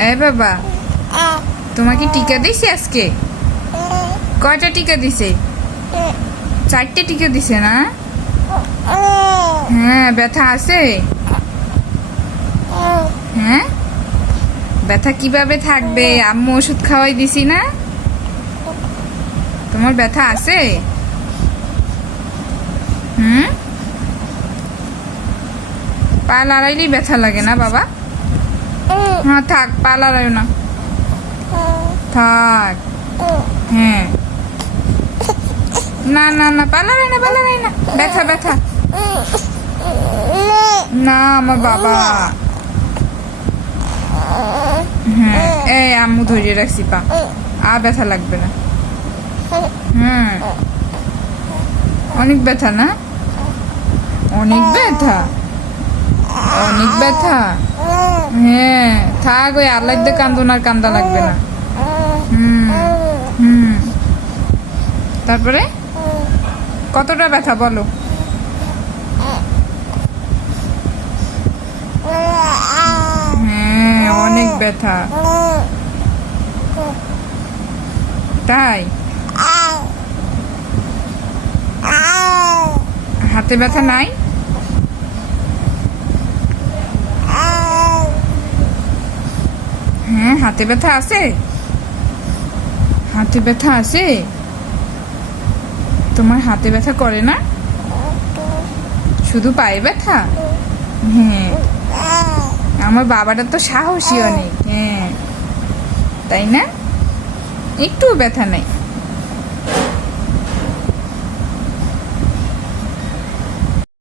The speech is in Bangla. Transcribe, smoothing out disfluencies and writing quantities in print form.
এই বাবা, তোমাকে টিকা দিছে আজকে? কয়টা টিকা দিছে? 4টে টিকা দিছে না? হ্যাঁ, ব্যথা আছে? হ্যাঁ, ব্যথা কিভাবে থাকবে? আম্মু ওষুধ খাওয়াই দিছি না? তোমার ব্যথা আছে? পা লড়াইলেই ব্যথা লাগে না বাবা? হ্যাঁ, থাক, পা লড়াইও না, থাক। হ্যাঁ, না না না, পা লড়াই না, পা লড়াই না, ব্যথা ব্যথা। না আমার বাবা। হ্যাঁ, এই আম্মু ধরিয়ে রাখছি পা, আর ব্যথা লাগবে না। হ্যাঁ, অনেক ব্যথা না? অনেক ব্যথা, অনেক ব্যথা। হ্যাঁ, থাক, ওই আল্লাহ দিয়ে কান্দন, আর কান্দা লাগবে না। হুম হুম তারপরে কতটা ব্যথা বলো? হ্যাঁ, অনেক ব্যথা। তাই? হাতে ব্যথা নাই? হ্যাঁ, হাতে ব্যথা আছে? হাতে ব্যথা আছে? তোমার হাতে ব্যথা করে না? শুধু পায়ে ব্যথা? হ্যাঁ, আমার বাবাটা তো সাহসী অনেক। হ্যাঁ, তাই না? একটু ব্যথা নেই।